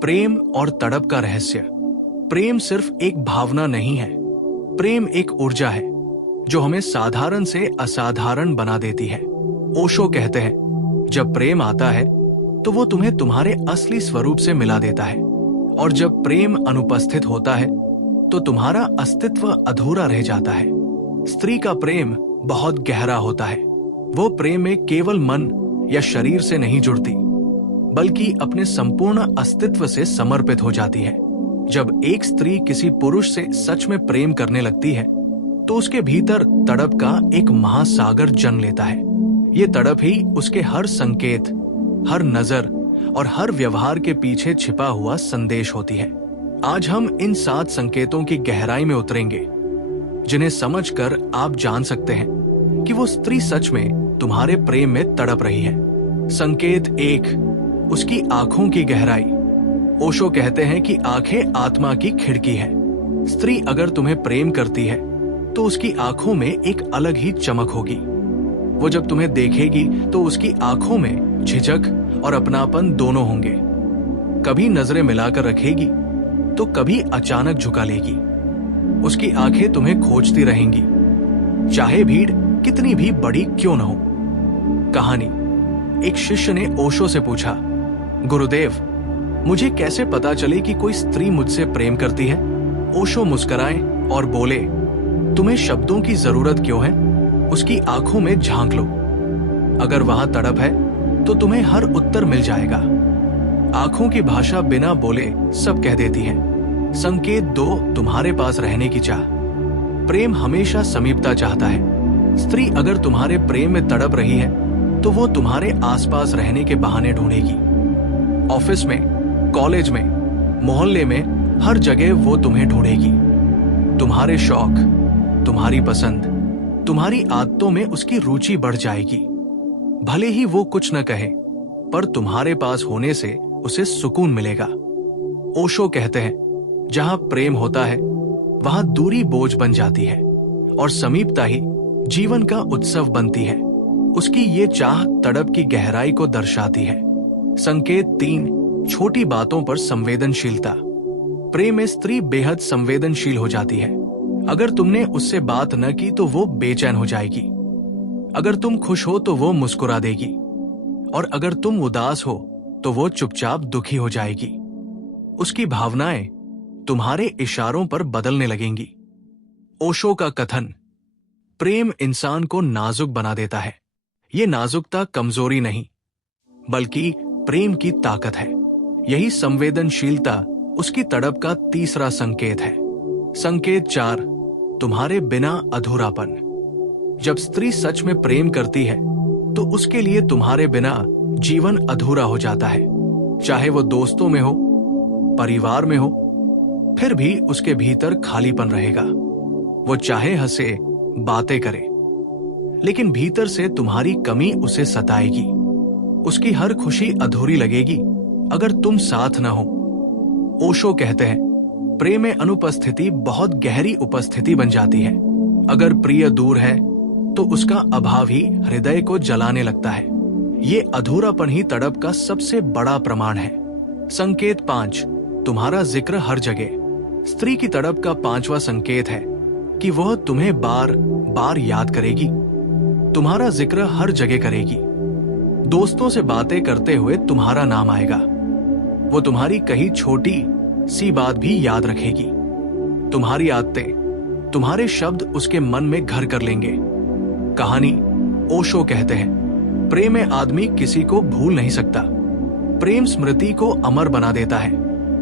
प्रेम और तड़प का रहस्य। प्रेम सिर्फ एक भावना नहीं है, प्रेम एक ऊर्जा है जो हमें साधारण से असाधारण बना देती है। ओशो कहते हैं, जब प्रेम आता है तो वो तुम्हें तुम्हारे असली स्वरूप से मिला देता है, और जब प्रेम अनुपस्थित होता है तो तुम्हारा अस्तित्व अधूरा रह जाता है। स्त्री का प्रेम बहुत गहरा होता है। वो प्रेम में केवल मन या शरीर से नहीं जुड़ती, बल्कि अपने संपूर्ण अस्तित्व से समर्पित हो जाती है। जब एक स्त्री किसी पुरुष से सच में प्रेम करने लगती है तो उसके भीतर तड़प का एक महासागर जन्म लेता है। ये तड़प ही उसके हर संकेत, हर नजर और हर व्यवहार के पीछे छिपा हुआ संदेश होती है। आज हम इन 7 संकेतों की गहराई में उतरेंगे, जिन्हें समझकर आप जान सकते हैं कि वो स्त्री सच में तुम्हारे प्रेम में तड़प रही है। संकेत 1, उसकी आंखों की गहराई। ओशो कहते हैं कि आंखें आत्मा की खिड़की है। स्त्री अगर तुम्हें प्रेम करती है तो उसकी आंखों में एक अलग ही चमक होगी। वो जब तुम्हें देखेगी तो उसकी आंखों में झिझक और अपनापन दोनों होंगे। कभी नजरें मिलाकर रखेगी तो कभी अचानक झुका लेगी। उसकी आंखें तुम्हें खोजती रहेंगी, चाहे भीड़ कितनी भी बड़ी क्यों न हो। कहानी। एक शिष्य ने ओशो से पूछा, गुरुदेव, मुझे कैसे पता चले कि कोई स्त्री मुझसे प्रेम करती है? ओशो मुस्कुराए और बोले, तुम्हें शब्दों की जरूरत क्यों है? उसकी आंखों में झांक लो। अगर वहां तड़प है तो तुम्हें हर उत्तर मिल जाएगा। आंखों की भाषा बिना बोले सब कह देती है। संकेत 2, तुम्हारे पास रहने की चाह। प्रेम हमेशा समीपता चाहता है। स्त्री अगर तुम्हारे प्रेम में तड़प रही है तो वो तुम्हारे आसपास रहने के बहाने ढूंढेगी। ऑफिस में, कॉलेज में, मोहल्ले में, हर जगह वो तुम्हें ढूंढेगी। तुम्हारे शौक, तुम्हारी पसंद, तुम्हारी आदतों में उसकी रुचि बढ़ जाएगी। भले ही वो कुछ न कहे, पर तुम्हारे पास होने से उसे सुकून मिलेगा। ओशो कहते हैं, जहां प्रेम होता है वहां दूरी बोझ बन जाती है और समीपता ही जीवन का उत्सव बनती है। उसकी ये चाह तड़प की गहराई को दर्शाती है। संकेत 3, छोटी बातों पर संवेदनशीलता। प्रेम में स्त्री बेहद संवेदनशील हो जाती है। अगर तुमने उससे बात न की तो वो बेचैन हो जाएगी। अगर तुम खुश हो तो वो मुस्कुरा देगी, और अगर तुम उदास हो तो वो चुपचाप दुखी हो जाएगी। उसकी भावनाएं तुम्हारे इशारों पर बदलने लगेंगी। ओशो का कथन, प्रेम इंसान को नाजुक बना देता है। ये नाजुकता कमजोरी नहीं, बल्कि प्रेम की ताकत है। यही संवेदनशीलता उसकी तड़प का तीसरा संकेत है। संकेत 4, तुम्हारे बिना अधूरापन। जब स्त्री सच में प्रेम करती है तो उसके लिए तुम्हारे बिना जीवन अधूरा हो जाता है। चाहे वो दोस्तों में हो, परिवार में हो, फिर भी उसके भीतर खालीपन रहेगा। वो चाहे हंसे, बातें करे, लेकिन भीतर से तुम्हारी कमी उसे सताएगी। उसकी हर खुशी अधूरी लगेगी अगर तुम साथ न हो। ओशो कहते हैं, प्रेम में अनुपस्थिति बहुत गहरी उपस्थिति बन जाती है। अगर प्रिय दूर है तो उसका अभाव ही हृदय को जलाने लगता है। ये अधूरापन ही तड़प का सबसे बड़ा प्रमाण है। संकेत 5, तुम्हारा जिक्र हर जगह। स्त्री की तड़प का 5वां संकेत है कि वह तुम्हें बार बार याद करेगी। तुम्हारा जिक्र हर जगह करेगी। दोस्तों से बातें करते हुए तुम्हारा नाम आएगा। वो तुम्हारी कही छोटी सी बात भी याद रखेगी। तुम्हारी आदतें, तुम्हारे शब्द उसके मन में घर कर लेंगे। कहानी। ओशो कहते हैं, प्रेम में आदमी किसी को भूल नहीं सकता। प्रेम स्मृति को अमर बना देता है।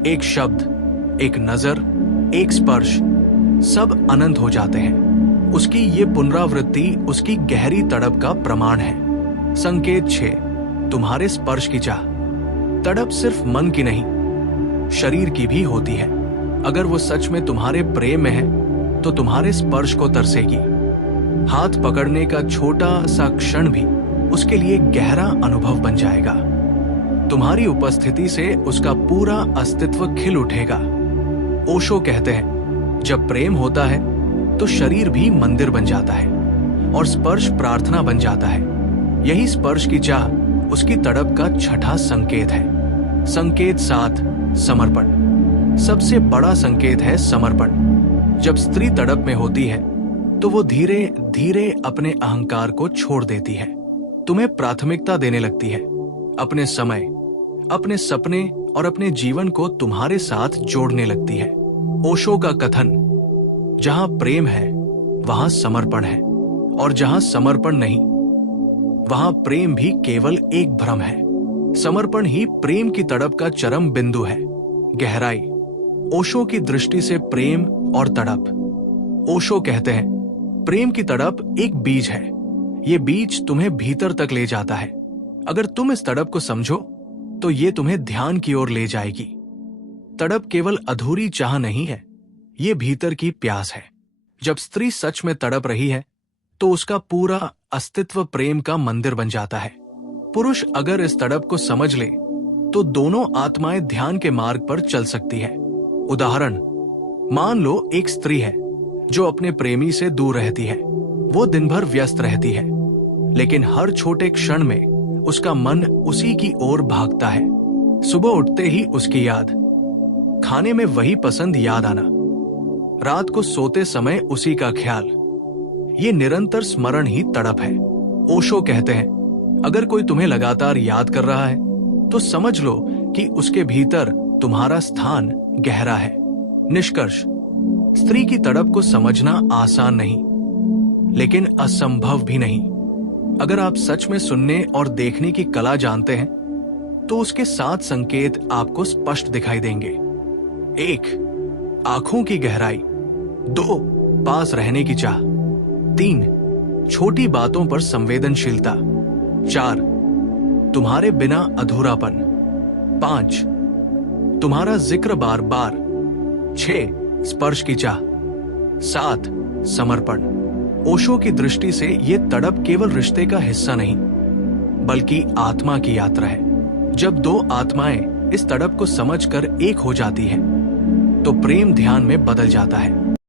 एक शब्द, एक नजर, एक स्पर्श, सब अनंत हो जाते हैं। उसकी ये पुनरावृत्ति उसकी गहरी तड़प का प्रमाण है। संकेत 6, तुम्हारे स्पर्श की चाह। तड़प सिर्फ मन की नहीं, शरीर की भी होती है। अगर वो सच में तुम्हारे प्रेम में है तो तुम्हारे स्पर्श को तरसेगी। हाथ पकड़ने का छोटा सा क्षण भी उसके लिए गहरा अनुभव बन जाएगा। तुम्हारी उपस्थिति से उसका पूरा अस्तित्व खिल उठेगा। ओशो कहते हैं, जब प्रेम होता है तो शरीर भी मंदिर बन जाता है और स्पर्श प्रार्थना बन जाता है। यही स्पर्श की चाह उसकी तड़प का छठा संकेत है। संकेत 7, समर्पण। सबसे बड़ा संकेत है समर्पण। जब स्त्री तड़प में होती है तो वो धीरे धीरे अपने अहंकार को छोड़ देती है, तुम्हें प्राथमिकता देने लगती है, अपने समय, अपने सपने और अपने जीवन को तुम्हारे साथ जोड़ने लगती है। ओशो का कथन, जहां प्रेम है वहां समर्पण है, और जहां समर्पण नहीं वहां प्रेम भी केवल एक भ्रम है। समर्पण ही प्रेम की तड़प का चरम बिंदु है। गहराई। ओशो की दृष्टि से प्रेम और तड़प। ओशो कहते हैं, प्रेम की तड़प एक बीज है। ये बीज तुम्हें भीतर तक ले जाता है। अगर तुम इस तड़प को समझो तो ये तुम्हें ध्यान की ओर ले जाएगी। तड़प केवल अधूरी चाह नहीं है, ये भीतर की प्यास है। जब स्त्री सच में तड़प रही है तो उसका पूरा अस्तित्व प्रेम का मंदिर बन जाता है। पुरुष अगर इस तड़प को समझ ले तो दोनों आत्माएं ध्यान के मार्ग पर चल सकती है। उदाहरण, मान लो एक स्त्री है जो अपने प्रेमी से दूर रहती है। वो दिन भर व्यस्त रहती है, लेकिन हर छोटे क्षण में उसका मन उसी की ओर भागता है। सुबह उठते ही उसकी याद, खाने में वही पसंद याद आना, रात को सोते समय उसी का ख्याल। ये निरंतर स्मरण ही तड़प है। ओशो कहते हैं, अगर कोई तुम्हें लगातार याद कर रहा है तो समझ लो कि उसके भीतर तुम्हारा स्थान गहरा है। निष्कर्ष, स्त्री की तड़प को समझना आसान नहीं, लेकिन असंभव भी नहीं। अगर आप सच में सुनने और देखने की कला जानते हैं तो उसके 7 संकेत आपको स्पष्ट दिखाई देंगे। 1. आंखों की गहराई। 2. पास रहने की चाह। 3. छोटी बातों पर संवेदनशीलता। 4. तुम्हारे बिना अधूरापन। 5. तुम्हारा जिक्र बार बार। 6. स्पर्श की चाह। 7. समर्पण। ओशो की दृष्टि से ये तड़प केवल रिश्ते का हिस्सा नहीं, बल्कि आत्मा की यात्रा है। जब 2 आत्माएं इस तड़प को समझकर एक हो जाती हैं, तो प्रेम ध्यान में बदल जाता है।